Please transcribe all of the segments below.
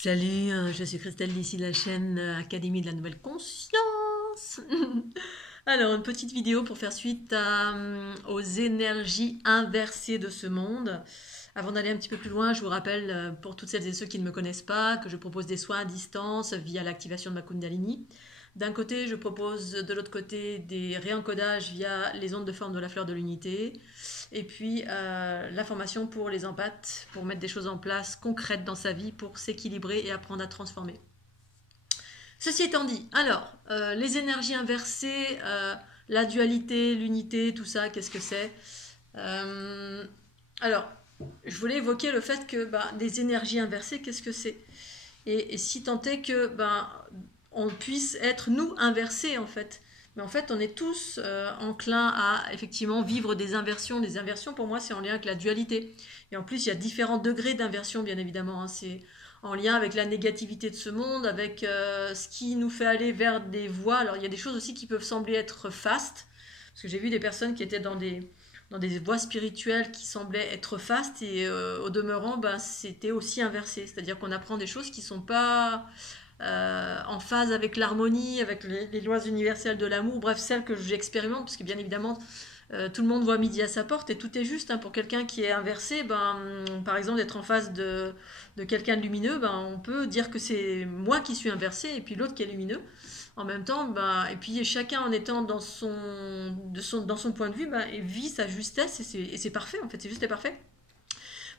Salut, je suis Christelle d'ici la chaîne Académie de la Nouvelle Conscience. Alors, une petite vidéo pour faire suite aux énergies inversées de ce monde. Avant d'aller un petit peu plus loin, je vous rappelle, pour toutes celles et ceux qui ne me connaissent pas, que je propose des soins à distance via l'activation de ma Kundalini. D'un côté, je propose de l'autre côté des réencodages via les ondes de forme de la fleur de l'unité. Et puis la formation pour les empathes, pour mettre des choses en place concrètes dans sa vie, pour s'équilibrer et apprendre à transformer. Ceci étant dit, alors, les énergies inversées, la dualité, l'unité, tout ça, qu'est-ce que c'est Alors, je voulais évoquer le fait que des énergies inversées, qu'est-ce que c'est et si tant est que on puisse être, nous, inversés, en fait. Mais en fait, on est tous enclins à, effectivement, vivre des inversions. Les inversions, pour moi, c'est en lien avec la dualité. Et en plus, il y a différents degrés d'inversion, bien évidemment. Hein. C'est en lien avec la négativité de ce monde, avec ce qui nous fait aller vers des voies. Alors, il y a des choses aussi qui peuvent sembler être fastes. Parce que j'ai vu des personnes qui étaient dans des voies spirituelles qui semblaient être fastes. Et au demeurant, c'était aussi inversé. C'est-à-dire qu'on apprend des choses qui ne sont pas en phase avec l'harmonie, avec les lois universelles de l'amour, bref, celles que j'expérimente, parce que bien évidemment, tout le monde voit midi à sa porte et tout est juste. Hein, pour quelqu'un qui est inversé, par exemple, d'être en face de quelqu'un de lumineux, on peut dire que c'est moi qui suis inversé et puis l'autre qui est lumineux. En même temps, et puis chacun en étant dans son point de vue, vit sa justesse et c'est parfait, en fait, c'est juste et parfait.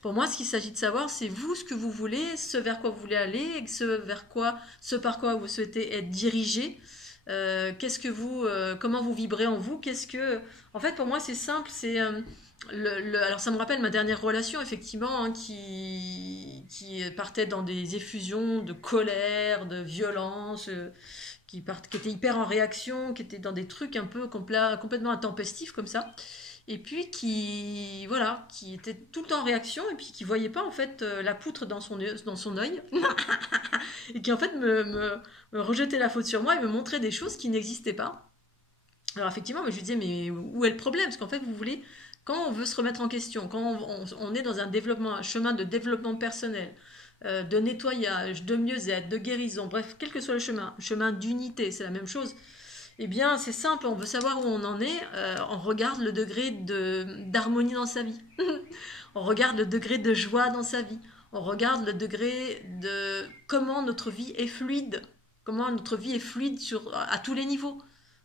Pour moi, ce qu'il s'agit de savoir, c'est vous, ce que vous voulez, ce vers quoi vous voulez aller, ce par quoi vous souhaitez être dirigé. Comment vous vibrez en vous. En fait, pour moi, c'est simple. Alors, ça me rappelle ma dernière relation, effectivement, hein, qui partait dans des effusions de colère, de violence, qui était hyper en réaction, qui était dans des trucs un peu complètement intempestifs comme ça et puis qui était tout le temps en réaction et puis qui voyait pas en fait la poutre dans son œil et qui en fait me rejetait la faute sur moi et me montrait des choses qui n'existaient pas. Alors effectivement, je lui disais mais où est le problème? Parce qu'en fait vous voulez, quand on veut se remettre en question, quand on est dans un chemin de développement personnel, de nettoyage, de mieux-être, de guérison, bref, quel que soit le chemin d'unité, c'est la même chose. Eh bien, c'est simple, on veut savoir où on en est, on regarde le degré d'harmonie dans sa vie. On regarde le degré de joie dans sa vie. On regarde le degré de comment notre vie est fluide. Comment notre vie est fluide à tous les niveaux.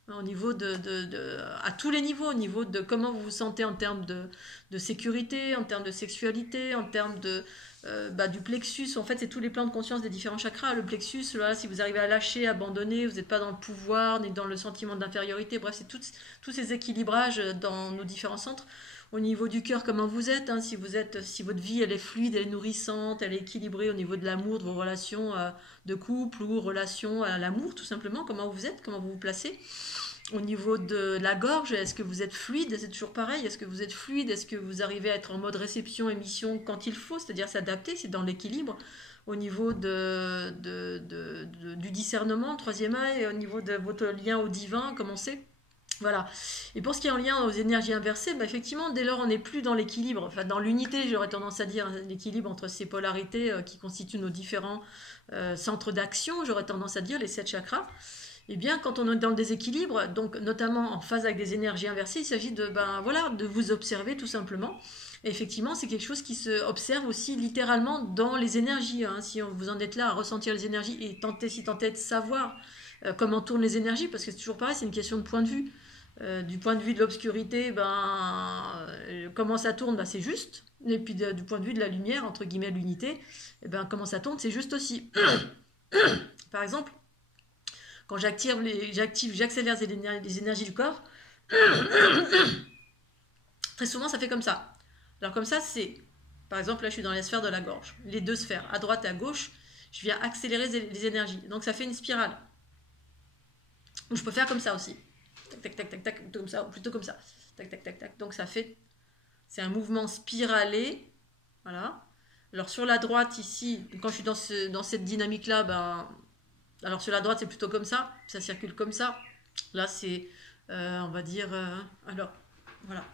Au niveau à tous les niveaux, au niveau de comment vous vous sentez en termes de sécurité, en termes de sexualité, en termes du plexus. En fait, c'est tous les plans de conscience des différents chakras. Le plexus, là, si vous arrivez à lâcher, abandonner, vous n'êtes pas dans le pouvoir, ni dans le sentiment d'infériorité. Bref, c'est tous ces équilibrages dans nos différents centres. Au niveau du cœur, comment vous êtes, hein, si votre vie elle est fluide, elle est nourrissante, elle est équilibrée au niveau de l'amour, de vos relations de couple ou relations à l'amour, tout simplement, comment vous êtes, comment vous vous placez. Au niveau de la gorge, est-ce que vous êtes fluide? C'est toujours pareil. Est-ce que vous êtes fluide? Est-ce que vous arrivez à être en mode réception, émission quand il faut? C'est-à-dire s'adapter, c'est dans l'équilibre. Au niveau du discernement, troisième œil, au niveau de votre lien au divin, comment c'est? Voilà. Et pour ce qui est en lien aux énergies inversées, effectivement, dès lors on n'est plus dans l'équilibre, enfin dans l'unité, j'aurais tendance à dire, l'équilibre entre ces polarités qui constituent nos différents centres d'action, j'aurais tendance à dire, les 7 chakras. Eh bien, quand on est dans le déséquilibre, donc notamment en phase avec des énergies inversées, il s'agit de vous observer tout simplement. Et effectivement, c'est quelque chose qui se observe aussi littéralement dans les énergies. Hein. Si vous en êtes là à ressentir les énergies et tenter de savoir comment tournent les énergies, parce que c'est toujours pareil, c'est une question de point de vue. Du point de vue de l'obscurité, comment ça tourne, c'est juste. Et puis du point de vue de la lumière, entre guillemets, l'unité, comment ça tourne, c'est juste aussi. Par exemple, quand j'accélère les énergies du corps, très souvent ça fait comme ça. Alors comme ça, c'est, par exemple, là je suis dans la sphère de la gorge, les deux sphères, à droite et à gauche, je viens accélérer les énergies. Donc ça fait une spirale. Ou je peux faire comme ça aussi. Tac, tac, tac, tac, tac, comme ça, ou plutôt comme ça. Tac, tac, tac, tac. Donc c'est un mouvement spiralé. Voilà. Alors sur la droite ici, quand je suis dans cette dynamique-là, alors sur la droite c'est plutôt comme ça circule comme ça. Là c'est, on va dire, alors voilà,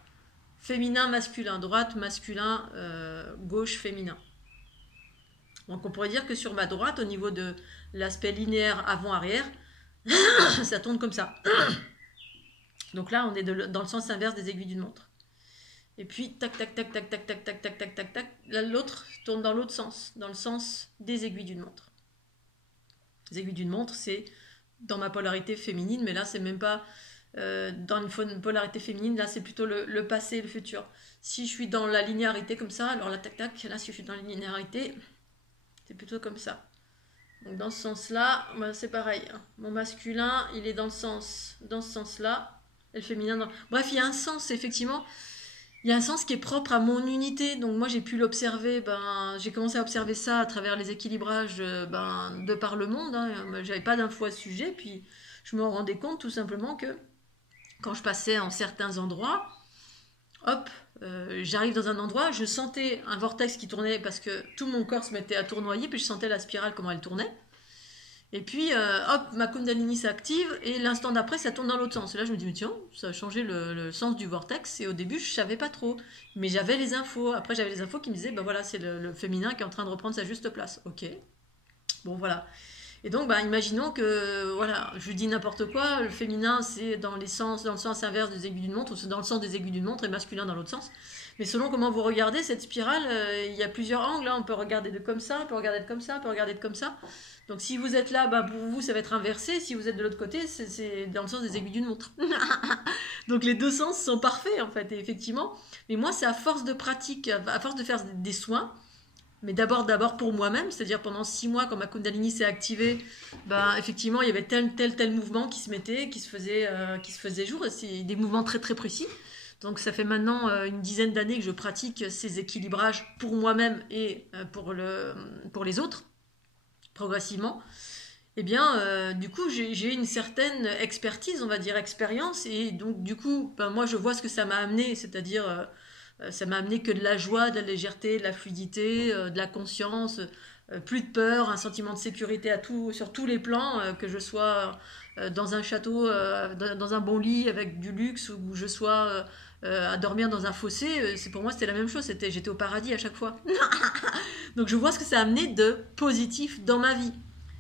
féminin, masculin, droite, masculin, gauche, féminin. Donc on pourrait dire que sur ma droite, au niveau de l'aspect linéaire avant-arrière, ça tourne comme ça. Donc là, on est dans le sens inverse des aiguilles d'une montre. Et puis, tac, tac, tac, tac, tac, tac, tac, tac, tac, tac, tac. Là, l'autre tourne dans l'autre sens, dans le sens des aiguilles d'une montre. Les aiguilles d'une montre, c'est dans ma polarité féminine, mais là, c'est même pas dans une polarité féminine, là, c'est plutôt le passé et le futur. Si je suis dans la linéarité comme ça, alors là, tac, tac, là, si je suis dans la linéarité, c'est plutôt comme ça. Donc, dans ce sens-là, bah, c'est pareil. Mon masculin, il est dans ce sens-là, et le féminin Bref, il y a un sens, effectivement. Il y a un sens qui est propre à mon unité, donc moi j'ai pu l'observer, j'ai commencé à observer ça à travers les équilibrages de par le monde, hein. J'avais pas d'infos à ce sujet, puis je me rendais compte tout simplement que quand je passais en certains endroits, hop, j'arrive dans un endroit, je sentais un vortex qui tournait parce que tout mon corps se mettait à tournoyer, puis je sentais la spirale comment elle tournait. Et puis, hop, ma Kundalini s'active et l'instant d'après, ça tourne dans l'autre sens. Et là, je me dis, mais tiens, ça a changé le sens du vortex. Et au début, je savais pas trop. Mais j'avais les infos. Après, j'avais les infos qui me disaient, ben voilà, c'est le féminin qui est en train de reprendre sa juste place. Ok. Bon, voilà. Et donc, imaginons que, voilà, je dis n'importe quoi, le féminin, c'est dans le sens inverse des aiguilles d'une montre, ou c'est dans le sens des aiguilles d'une montre, et masculin dans l'autre sens. Mais selon comment vous regardez cette spirale, il y a plusieurs angles. Hein. On peut regarder de comme ça, on peut regarder de comme ça, on peut regarder de comme ça. Donc si vous êtes là, pour vous, ça va être inversé. Si vous êtes de l'autre côté, c'est dans le sens des aiguilles d'une montre. Donc les deux sens sont parfaits, en fait, et effectivement. Mais moi, c'est à force de pratique, à force de faire des soins, mais d'abord pour moi-même, c'est-à-dire pendant 6 mois, quand ma Kundalini s'est activée, effectivement, il y avait tel mouvement qui se mettait, qui se faisait jour, et c'est des mouvements très très précis. Donc ça fait maintenant une dizaine d'années que je pratique ces équilibrages pour moi-même et pour les autres, progressivement. Eh bien, du coup, j'ai une certaine expertise, on va dire expérience, et donc du coup, moi je vois ce que ça m'a amené, c'est-à-dire ça m'a amené que de la joie, de la légèreté, de la fluidité, de la conscience, plus de peur, un sentiment de sécurité sur tous les plans, que je sois dans un château, dans un bon lit avec du luxe, ou que je sois à dormir dans un fossé. Pour moi, c'était la même chose, j'étais au paradis à chaque fois. Donc je vois ce que ça a amené de positif dans ma vie.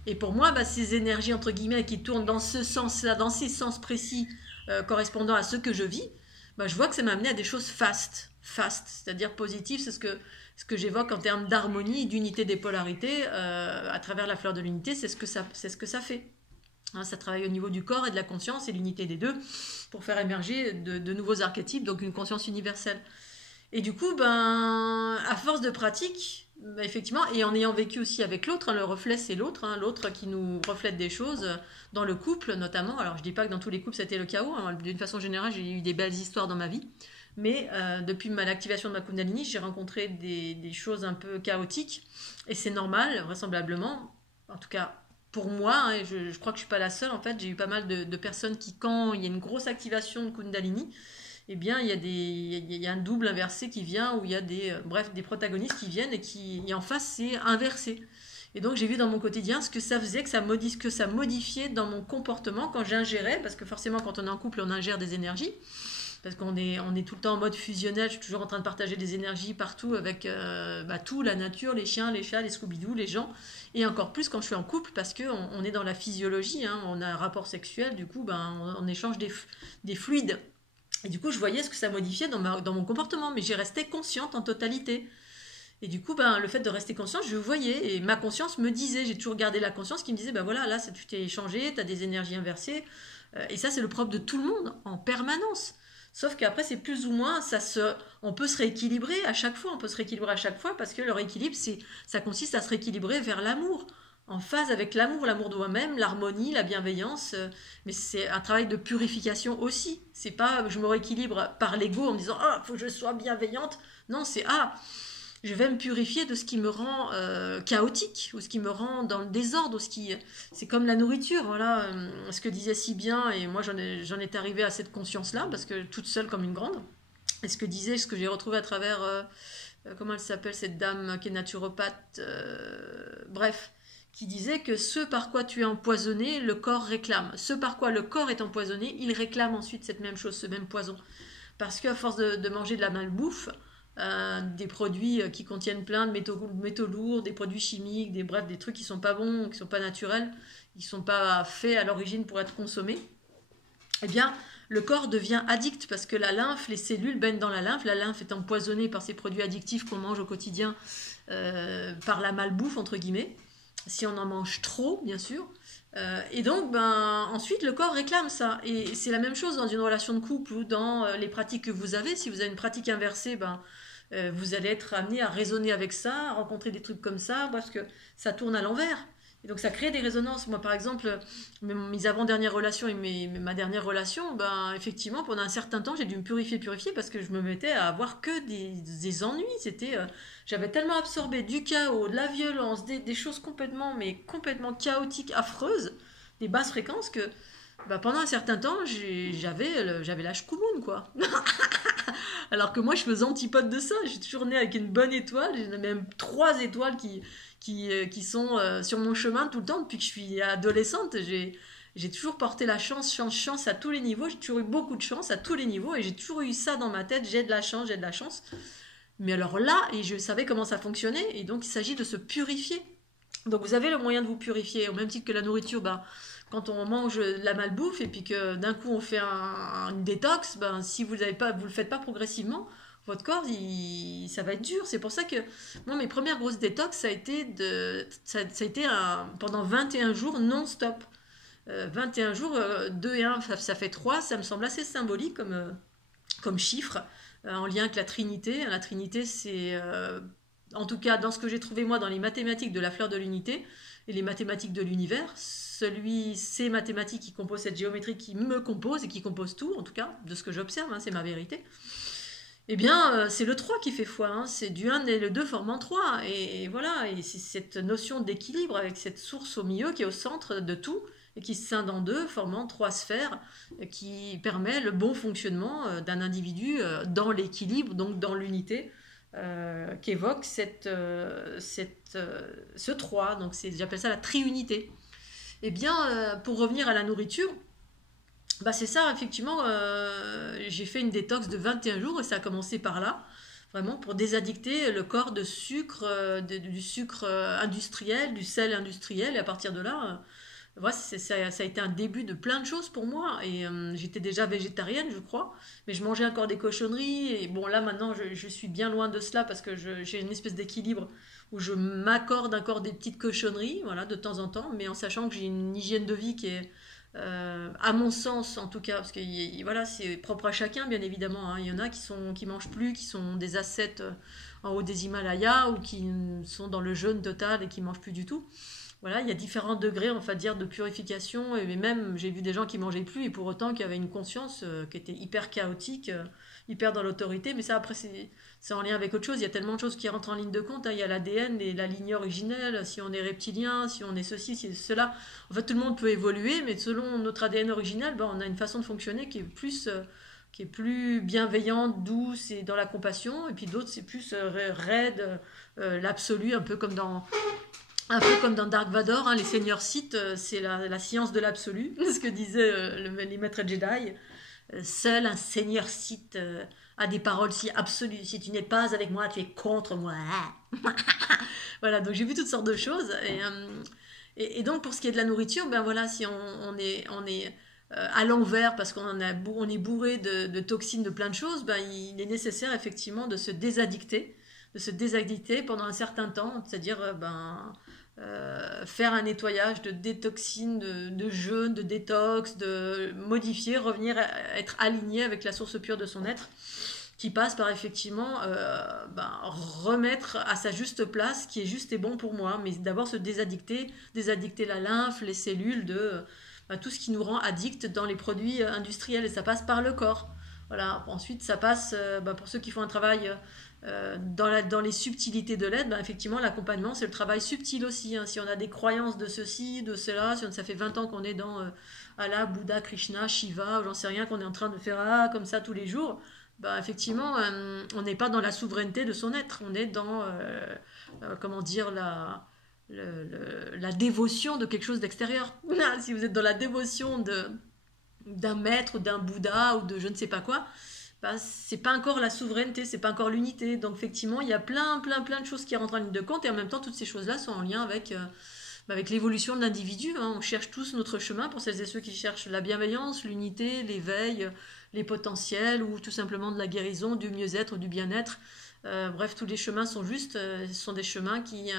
Et pour moi, ces énergies, entre guillemets, qui tournent dans ce sens-là, dans ces sens précis correspondant à ce que je vis, je vois que ça m'a amené à des choses fast, c'est-à-dire positives. C'est ce que j'évoque en termes d'harmonie, d'unité des polarités, à travers la fleur de l'unité, c'est ce que ça fait. Hein, ça travaille au niveau du corps et de la conscience et l'unité des deux pour faire émerger de nouveaux archétypes, donc une conscience universelle. Et du coup, à force de pratique, effectivement, et en ayant vécu aussi avec l'autre, hein, le reflet c'est l'autre, hein, l'autre qui nous reflète des choses, dans le couple notamment. Alors je dis pas que dans tous les couples c'était le chaos, hein, d'une façon générale j'ai eu des belles histoires dans ma vie, mais depuis l'activation de ma Kundalini, j'ai rencontré des choses un peu chaotiques, et c'est normal, vraisemblablement, en tout cas pour moi, hein, et je crois que je suis pas la seule, en fait, j'ai eu pas mal de personnes qui, quand il y a une grosse activation de Kundalini, eh bien, il y a un double inversé qui vient, où il y a des protagonistes qui viennent et en face, c'est inversé. Et donc, j'ai vu dans mon quotidien ce que ça faisait, que ça modifiait dans mon comportement quand j'ingérais, parce que forcément, quand on est en couple, on ingère des énergies, parce qu'on est tout le temps en mode fusionnel, je suis toujours en train de partager des énergies partout avec tout, la nature, les chiens, les chats, les Scooby-Doo, les gens, et encore plus quand je suis en couple, parce qu'on est dans la physiologie, hein, on a un rapport sexuel, du coup, on échange des fluides. Et du coup, je voyais ce que ça modifiait dans mon comportement, mais j'y restais consciente en totalité. Et du coup, le fait de rester consciente, je voyais, et ma conscience me disait, j'ai toujours gardé la conscience qui me disait, voilà, là, tu t'es changé, tu as des énergies inversées, et ça, c'est le propre de tout le monde, en permanence. Sauf qu'après, c'est plus ou moins, on peut se rééquilibrer à chaque fois, parce que le rééquilibre, ça consiste à se rééquilibrer vers l'amour, en phase avec l'amour de moi-même, l'harmonie, la bienveillance, mais c'est un travail de purification aussi. C'est pas je me rééquilibre par l'ego en me disant « faut que je sois bienveillante ». Non, c'est je vais me purifier de ce qui me rend chaotique, ou ce qui me rend dans le désordre, c'est comme la nourriture, voilà, ce que disait si bien, et moi j'en étais arrivée à cette conscience-là, parce que toute seule comme une grande, et ce que j'ai retrouvé à travers, comment elle s'appelle cette dame qui est naturopathe, bref, qui disait que ce par quoi tu es empoisonné, le corps réclame. Ce par quoi le corps est empoisonné, il réclame ensuite cette même chose, ce même poison. Parce qu'à force de manger de la malbouffe, des produits qui contiennent plein de métaux lourds, des produits chimiques, bref, des trucs qui sont pas bons, qui sont pas naturels, qui sont pas faits à l'origine pour être consommés, eh bien, le corps devient addict parce que la lymphe, les cellules baignent dans la lymphe est empoisonnée par ces produits addictifs qu'on mange au quotidien par la malbouffe, entre guillemets, si on en mange trop, bien sûr. Et donc, ensuite, le corps réclame ça. Et c'est la même chose dans une relation de couple ou dans les pratiques que vous avez. Si vous avez une pratique inversée, vous allez être amené à raisonner avec ça, à rencontrer des trucs comme ça, parce que ça tourne à l'envers. Et donc ça crée des résonances. Moi, par exemple, mes avant-dernières relations et ma dernière relation, effectivement, pendant un certain temps, j'ai dû me purifier parce que je me mettais à avoir que des ennuis. J'avais tellement absorbé du chaos, de la violence, des choses complètement chaotiques, affreuses, des basses fréquences que pendant un certain temps, j'avais l'âge Koumoun, quoi. Alors que moi, je faisais antipode de ça. J'ai toujours né avec une bonne étoile. J'ai même 3 étoiles qui sont sur mon chemin tout le temps depuis que je suis adolescente. J'ai toujours porté la chance à tous les niveaux. J'ai toujours eu beaucoup de chance à tous les niveaux et j'ai toujours eu ça dans ma tête. J'ai de la chance. Mais alors là, et je savais comment ça fonctionnait et donc il s'agit de se purifier. Donc vous avez le moyen de vous purifier au même titre que la nourriture. Quand on mange de la malbouffe et puis que d'un coup on fait une détox, si vous le faites pas progressivement, votre corps, ça va être dur. C'est pour ça que moi, mes premières grosses détox, ça a été pendant 21 jours non-stop. 21 jours, 2 et 1, ça fait 3, ça me semble assez symbolique comme chiffre, en lien avec la Trinité. La Trinité, c'est, en tout cas, dans ce que j'ai trouvé moi dans les mathématiques de la fleur de l'unité et les mathématiques de l'univers, ces mathématiques qui composent cette géométrie qui me compose et qui compose tout, en tout cas, de ce que j'observe, c'est ma vérité. Eh bien, c'est le 3 qui fait foi, c'est du 1 et le 2 formant 3. Et voilà, et c'est cette notion d'équilibre avec cette source au milieu qui est au centre de tout et qui se scinde en 2, formant 3 sphères, qui permet le bon fonctionnement d'un individu dans l'équilibre, donc dans l'unité, qu'évoque ce 3. Donc j'appelle ça la triunité. Eh bien, pour revenir à la nourriture, c'est ça, effectivement, j'ai fait une détox de 21 jours et ça a commencé par là, vraiment pour désaddicter le corps de sucre, du sucre industriel, du sel industriel, et à partir de là, ça a été un début de plein de choses pour moi, et j'étais déjà végétarienne, je crois, mais je mangeais encore des cochonneries, et bon, là, maintenant, je suis bien loin de cela parce que j'ai une espèce d'équilibre où je m'accorde encore des petites cochonneries, voilà, de temps en temps, mais en sachant que j'ai une hygiène de vie qui est à mon sens en tout cas, parce que voilà, c'est propre à chacun bien évidemment, il y en a qui mangent plus, qui sont des ascètes en haut des Himalayas ou qui sont dans le jeûne total et qui mangent plus du tout. Voilà, il y a différents degrés, on va dire, de purification, et même j'ai vu des gens qui mangeaient plus et pour autant qui avaient une conscience qui était hyper chaotique, hyper dans l'autorité, mais ça après c'est en lien avec autre chose. Il y a tellement de choses qui rentrent en ligne de compte, il y a l'ADN et la lignée originelle, si on est reptilien, si on est ceci, si cela. En fait, tout le monde peut évoluer, mais selon notre ADN original, on a une façon de fonctionner qui est plus bienveillante, douce et dans la compassion, et puis d'autres c'est plus raide, l'absolu, un peu comme dans Dark Vador, les seigneurs Sith, c'est la science de l'absolu, ce que disaient les maîtres Jedi. Seul un seigneur Sith a des paroles si absolues. Si tu n'es pas avec moi, tu es contre moi. Voilà, donc j'ai vu toutes sortes de choses. Et donc pour ce qui est de la nourriture, voilà, si on est à l'envers parce qu'on est bourré de toxines, de plein de choses, il est nécessaire effectivement de se désaddicter pendant un certain temps, c'est-à-dire faire un nettoyage de détoxine, de jeûne, de détox, de modifier, revenir à être aligné avec la source pure de son être, qui passe par effectivement remettre à sa juste place, qui est juste et bon pour moi, mais d'abord se désaddicter la lymphe, les cellules, de tout ce qui nous rend addict dans les produits industriels, et ça passe par le corps. Voilà. Ensuite, ça passe, pour ceux qui font un travail dans les subtilités de l'aide, effectivement, l'accompagnement, c'est le travail subtil aussi. Si on a des croyances de ceci, de cela, si ça fait 20 ans qu'on est dans Allah, Bouddha, Krishna, Shiva, ou j'en sais rien, qu'on est en train de faire comme ça tous les jours, effectivement, on n'est pas dans la souveraineté de son être. On est dans, la dévotion de quelque chose d'extérieur. Si vous êtes dans la dévotion d'un maître, d'un Bouddha ou de je ne sais pas quoi, bah, c'est pas encore la souveraineté, c'est pas encore l'unité. Donc effectivement, il y a plein de choses qui rentrent en ligne de compte et en même temps, toutes ces choses-là sont en lien avec l'évolution de l'individu, hein. On cherche tous notre chemin pour celles et ceux qui cherchent la bienveillance, l'unité, l'éveil, les potentiels ou tout simplement de la guérison, du mieux-être, du bien-être. Bref, tous les chemins sont justes, ce sont des chemins qui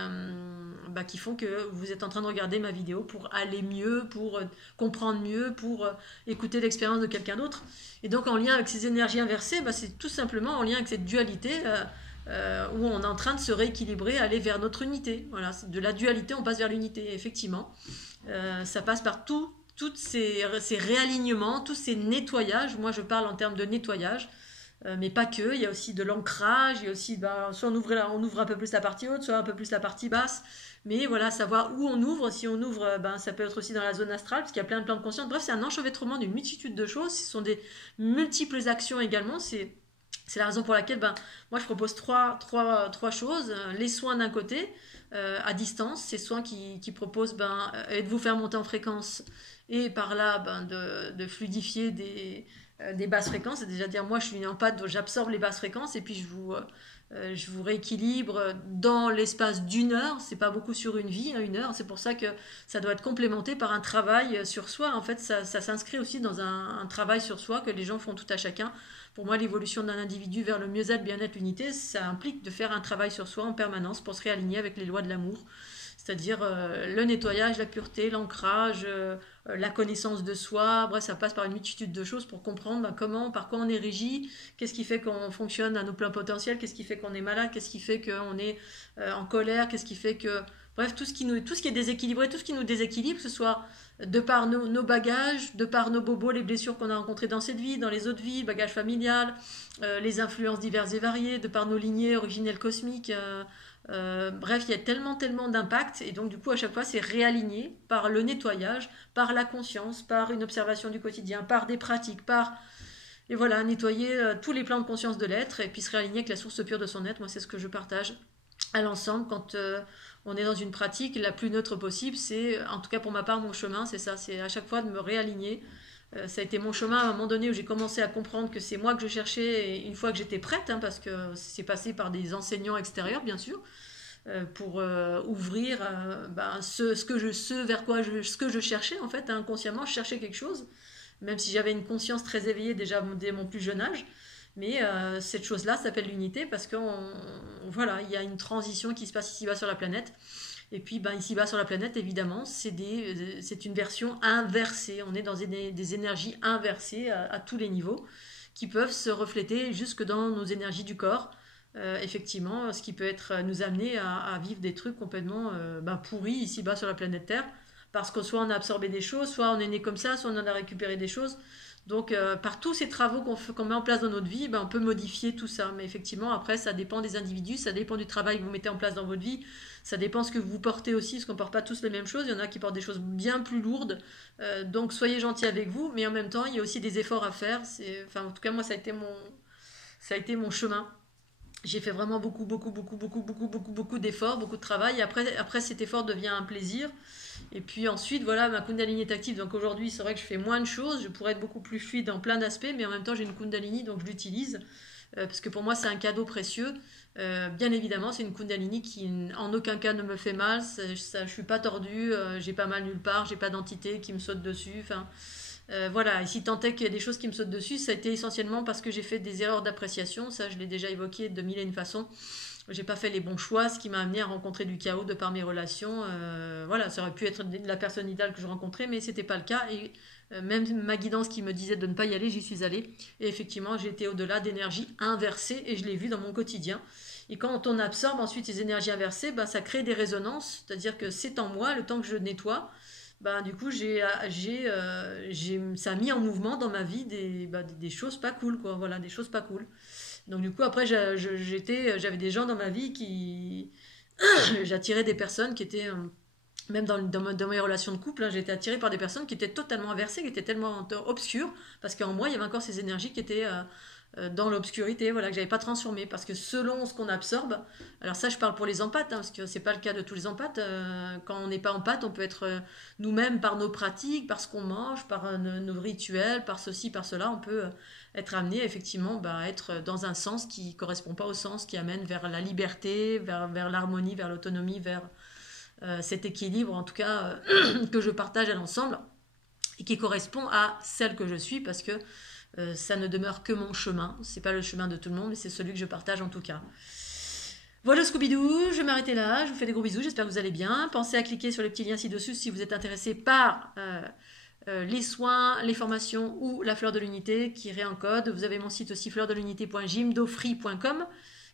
font que vous êtes en train de regarder ma vidéo pour aller mieux, pour comprendre mieux, pour écouter l'expérience de quelqu'un d'autre. Et donc en lien avec ces énergies inversées, bah, c'est tout simplement en lien avec cette dualité où on est en train de se rééquilibrer, aller vers notre unité. Voilà, de la dualité, on passe vers l'unité, effectivement. Ça passe par tous ces réalignements, tous ces nettoyages. Moi, je parle en termes de nettoyage. Mais pas que, il y a aussi de l'ancrage, il y a aussi, soit on ouvre un peu plus la partie haute, soit un peu plus la partie basse, mais voilà, savoir où on ouvre, si on ouvre, ça peut être aussi dans la zone astrale, parce qu'il y a plein de plans de conscience, bref, c'est un enchevêtrement d'une multitude de choses, ce sont des multiples actions également, c'est la raison pour laquelle moi je propose trois choses, les soins d'un côté, à distance, ces soins qui proposent de vous faire monter en fréquence, et par là de fluidifier des basses fréquences, c'est-à-dire moi je suis une empathe, j'absorbe les basses fréquences et puis je vous rééquilibre dans l'espace d'une heure, c'est pas beaucoup sur une vie, hein, une heure, c'est pour ça que ça doit être complémenté par un travail sur soi, en fait ça s'inscrit aussi dans un travail sur soi que les gens font tout à chacun. Pour moi l'évolution d'un individu vers le mieux-être, bien-être, l'unité, ça implique de faire un travail sur soi en permanence pour se réaligner avec les lois de l'amour. C'est-à-dire le nettoyage, la pureté, l'ancrage, la connaissance de soi. Bref, ça passe par une multitude de choses pour comprendre par quoi on est régi, qu'est-ce qui fait qu'on fonctionne à nos pleins potentiels, qu'est-ce qui fait qu'on est malade, qu'est-ce qui fait qu'on est en colère, qu'est-ce qui fait que... Bref, tout ce qui est déséquilibré, tout ce qui nous déséquilibre, que ce soit de par nos bagages, de par nos bobos, les blessures qu'on a rencontrées dans cette vie, dans les autres vies, bagages familial, les influences diverses et variées, de par nos lignées originelles cosmiques... bref, il y a tellement d'impact et donc du coup à chaque fois c'est réaligné par le nettoyage, par la conscience, par une observation du quotidien, par des pratiques, et voilà, nettoyer tous les plans de conscience de l'être et puis se réaligner avec la source pure de son être. Moi c'est ce que je partage à l'ensemble quand on est dans une pratique la plus neutre possible. C'est en tout cas pour ma part mon chemin, c'est ça, c'est à chaque fois de me réaligner. Ça a été mon chemin à un moment donné où j'ai commencé à comprendre que c'est moi que je cherchais et une fois que j'étais prête, hein, parce que c'est passé par des enseignants extérieurs bien sûr, pour ouvrir ce que je cherchais en fait, hein, inconsciemment je cherchais quelque chose, même si j'avais une conscience très éveillée déjà dès mon plus jeune âge, mais cette chose-là s'appelle l'unité parce que voilà, il y a une transition qui se passe ici-bas sur la planète. Et puis ici-bas sur la planète, évidemment, c'est une version inversée. On est dans des énergies inversées à tous les niveaux qui peuvent se refléter jusque dans nos énergies du corps. Effectivement, ce qui peut nous amener à vivre des trucs complètement pourris ici-bas sur la planète Terre. Parce que soit on a absorbé des choses, soit on est né comme ça, soit on en a récupéré des choses. Donc, par tous ces travaux qu'on met en place dans notre vie, on peut modifier tout ça. Mais effectivement, après, ça dépend des individus, ça dépend du travail que vous mettez en place dans votre vie, ça dépend ce que vous portez aussi, parce qu'on ne porte pas tous les mêmes choses. Il y en a qui portent des choses bien plus lourdes. Donc, soyez gentils avec vous, mais en même temps, il y a aussi des efforts à faire. En tout cas, moi, ça a été mon chemin. J'ai fait vraiment beaucoup d'efforts, beaucoup de travail. Et après, cet effort devient un plaisir. Et puis ensuite, voilà, ma Kundalini est active. Donc aujourd'hui, c'est vrai que je fais moins de choses. Je pourrais être beaucoup plus fluide dans plein d'aspects, mais en même temps, j'ai une Kundalini, donc je l'utilise. Parce que pour moi, c'est un cadeau précieux. Bien évidemment, c'est une Kundalini qui en aucun cas ne me fait mal. Je suis pas tordue, j'ai pas mal nulle part, j'ai pas d'entité qui me saute dessus. Enfin, voilà, et si tant est qu'il y a des choses qui me sautent dessus, ça a été essentiellement parce que j'ai fait des erreurs d'appréciation. Ça, je l'ai déjà évoqué de mille et une façons. J'ai pas fait les bons choix, ce qui m'a amené à rencontrer du chaos de par mes relations. Voilà, ça aurait pu être la personne idéale que je rencontrais, mais c'était pas le cas. Et même ma guidance qui me disait de ne pas y aller, j'y suis allée. Et effectivement, j'ai été au-delà d'énergies inversées et je l'ai vu dans mon quotidien. Et quand on absorbe ensuite ces énergies inversées, ça crée des résonances. C'est-à-dire que c'est en moi, le temps que je nettoie, du coup, ça a mis en mouvement dans ma vie des choses pas cool, quoi. Voilà, des choses pas cool. Donc du coup, après, j'avais des gens dans ma vie qui... J'attirais des personnes qui étaient... Même dans mes relations de couple, hein, j'étais attirée par des personnes qui étaient totalement inversées, qui étaient tellement obscures, parce qu'en moi, il y avait encore ces énergies qui étaient dans l'obscurité, voilà, que j'avais pas transformé. Parce que selon ce qu'on absorbe, alors ça je parle pour les empathes, hein, parce que c'est pas le cas de tous les empathes. Quand on n'est pas empathe, on peut être nous-mêmes par nos pratiques, par ce qu'on mange, par nos rituels, par ceci, par cela, on peut être amené effectivement à être dans un sens qui correspond pas au sens qui amène vers la liberté, vers l'harmonie, vers l'autonomie, vers cet équilibre en tout cas que je partage à l'ensemble et qui correspond à celle que je suis parce que ça ne demeure que mon chemin. C'est pas le chemin de tout le monde, mais c'est celui que je partage en tout cas. Voilà Scooby-Doo, je vais m'arrêter là. Je vous fais des gros bisous, j'espère que vous allez bien. Pensez à cliquer sur le petit lien ci-dessus si vous êtes intéressé par les soins, les formations ou la fleur de l'unité qui irait en code. Vous avez mon site aussi fleurdelunité.jimdofree.com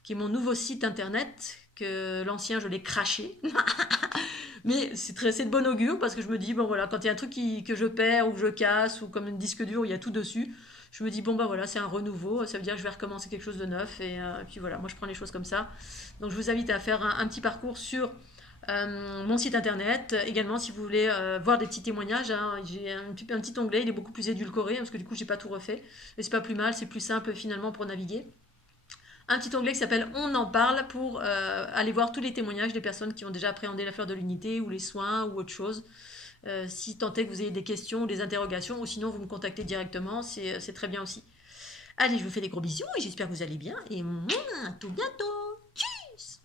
qui est mon nouveau site internet que l'ancien je l'ai craché. Mais c'est de bon augure parce que je me dis, bon voilà, quand il y a un truc que je perds ou que je casse ou comme un disque dur où il y a tout dessus, je me dis, bon bah voilà, c'est un renouveau, ça veut dire que je vais recommencer quelque chose de neuf et puis voilà, moi je prends les choses comme ça. Donc je vous invite à faire un petit parcours sur mon site internet. Également, si vous voulez voir des petits témoignages, hein, j'ai un petit onglet, il est beaucoup plus édulcoré parce que du coup, j'ai pas tout refait. Mais c'est pas plus mal, c'est plus simple finalement pour naviguer. Un petit onglet qui s'appelle On en parle pour aller voir tous les témoignages des personnes qui ont déjà appréhendé la fleur de l'unité ou les soins ou autre chose. Si tant est que vous ayez des questions ou des interrogations, ou sinon vous me contactez directement, c'est très bien aussi. Allez, je vous fais des gros bisous et j'espère que vous allez bien et à tout bientôt. Tchuss